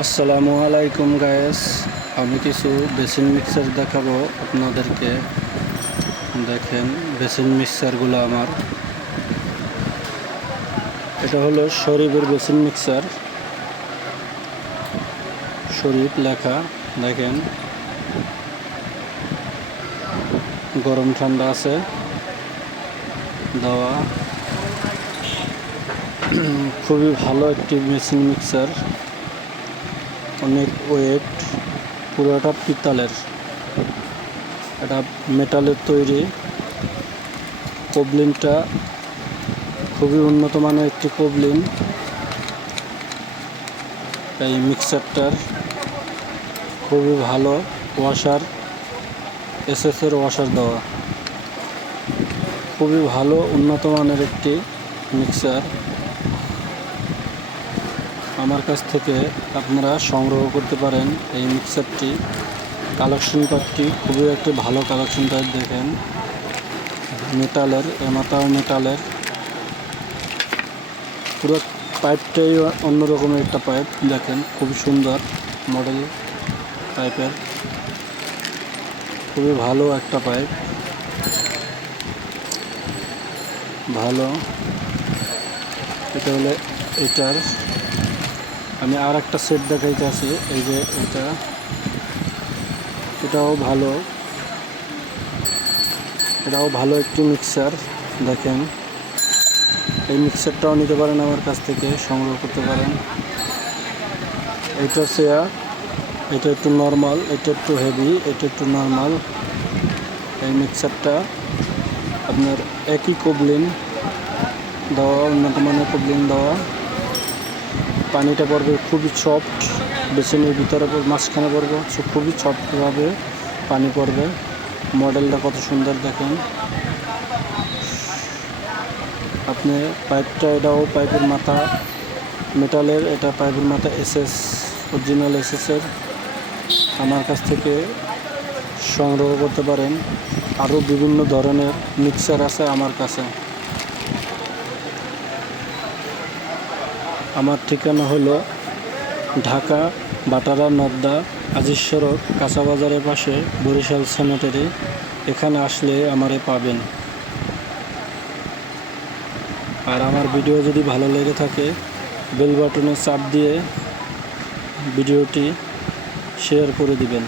আসসালামু আলাইকুম গায়েস, আমি কিছু বেসিন মিক্সার দেখাবো আপনাদেরকে। দেখেন বেসিন মিক্সারগুলো আমার। এটা হলো শরীফের বেসিন মিক্সার, শরীফ লেখা। দেখেন গরম ঠান্ডা আছে দেওয়া। খুবই ভালো একটি বেসিন মিক্সার, অনেক ওয়েট, পুরোটা পিতলের, এটা মেটালের তৈরি। কবলিনটা খুবই উন্নত মানের একটি কবলিন। এই মিক্সারটার খুবই ভালো ওয়াশার, এসএসের ওয়াশার দেওয়া। খুবই ভালো উন্নত মানের একটি মিক্সার। আমার কাছ থেকে আপনারা সংগ্রহ করতে পারেন এই মিক্সারটি। কালেকশন পার্টটি খুবই একটি ভালো কালেকশন পার্ট। দেখেন মেটালের, এমাতাও মেটালের, পুরো পাইপটাই অন্যরকমের একটা পাইপ। দেখেন খুবই সুন্দর মডেল পাইপের, খুবই ভালো একটা পাইপ, ভালো। এটা হলো এটার, আমি আর একটা সেট দেখাইতেছি। এই যে এটাও ভালো, এটাও ভালো একটি মিক্সার। দেখেন এই মিক্সারটাও নিতে পারেন, আমার কাছ থেকে সংগ্রহ করতে পারেন। এটা এটা একটু নর্মাল, এটা একটু হেভি, এটা একটু নর্মাল। এই মিক্সারটা আপনার একই কবলিন দেওয়া, উন্নত মানের কবলিন দেওয়া। পানিটা পড়বে খুবই সফট, বেসিনের ভিতরে মাঝখানে পড়বে, খুবই সফটভাবে পানি পড়বে। মডেলটা কত সুন্দর দেখেন আপনি। পাইপটা, এটাও পাইপের মাথা মেটালের, এটা পাইপের মাথা এসএস, অরিজিনাল এসএসের। আমার কাছ থেকে সংগ্রহ করতে পারেন। আরও বিভিন্ন ধরনের মিক্সার আছে আমার কাছে। আমার ঠিকানা হলো ঢাকা বাটারা নদ্দা আজিজ সড়ক, কাঁচা বাজারের পাশে, বরিশাল সেনেটারি। এখানে আসলে আমারে পাবেন। আর আমার ভিডিও যদি ভালো লেগে থাকে বেল বাটনে চাপ দিয়ে ভিডিওটি শেয়ার করে দিবেন।